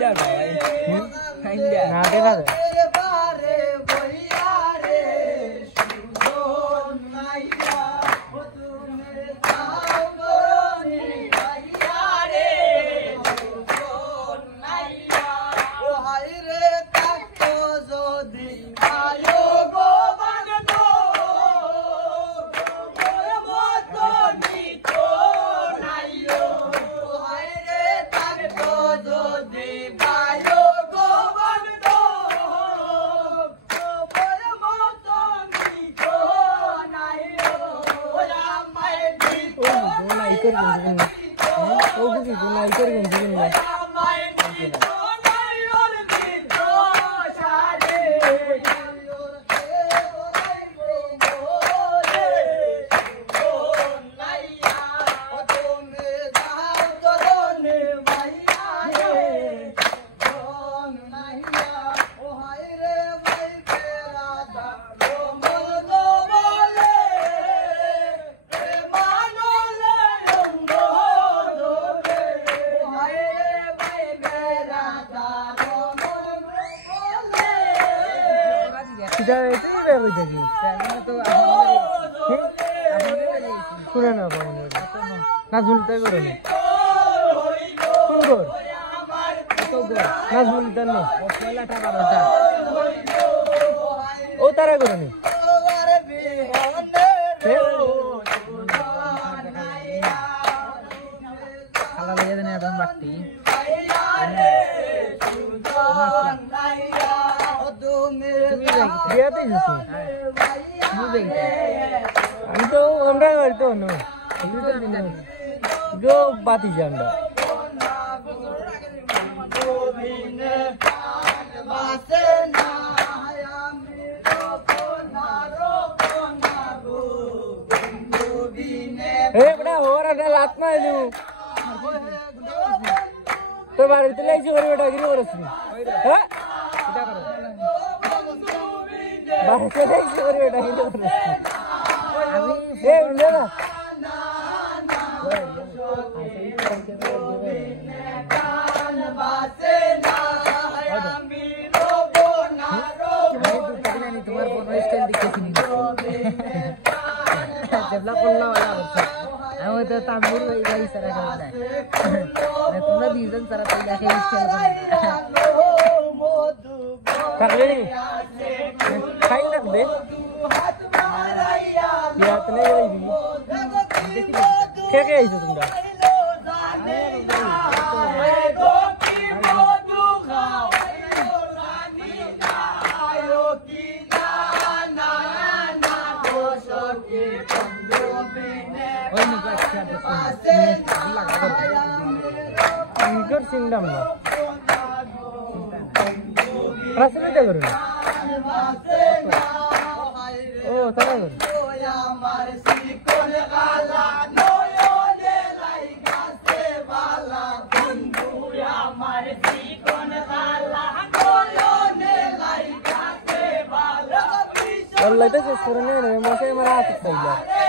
finder ভাই finder না দেখা যায় না ঝুলতে করে কোন গোর না ঝুলতে নেই ও তারা করে নি খালা লেগে দেন একদম বাড়তি আমি তো আমরা তো जो बात ही जानता बड़ा हो रहा लात ना है तो बार इतने ही जोर बेटा गिरी और उसमें हाँ क्या करो बार इतने ही जोर बेटा गिरी और उसमें अभी ये उन्हें तुम्हारे फोन स्टाइल दिखे डेवलप करना वाला बच्चा हमें तो तमिल वही सारा करना है तुमने डिजाइन सारा पहले के स्टाइल कर ले खाई रख दे या तने ये क्या क्या है तुमरा इनकर सिंगडम ना रास्ते में क्या करूँ ओ तारा करूँ और लाइट से सुरने में मौसम मरा सकता है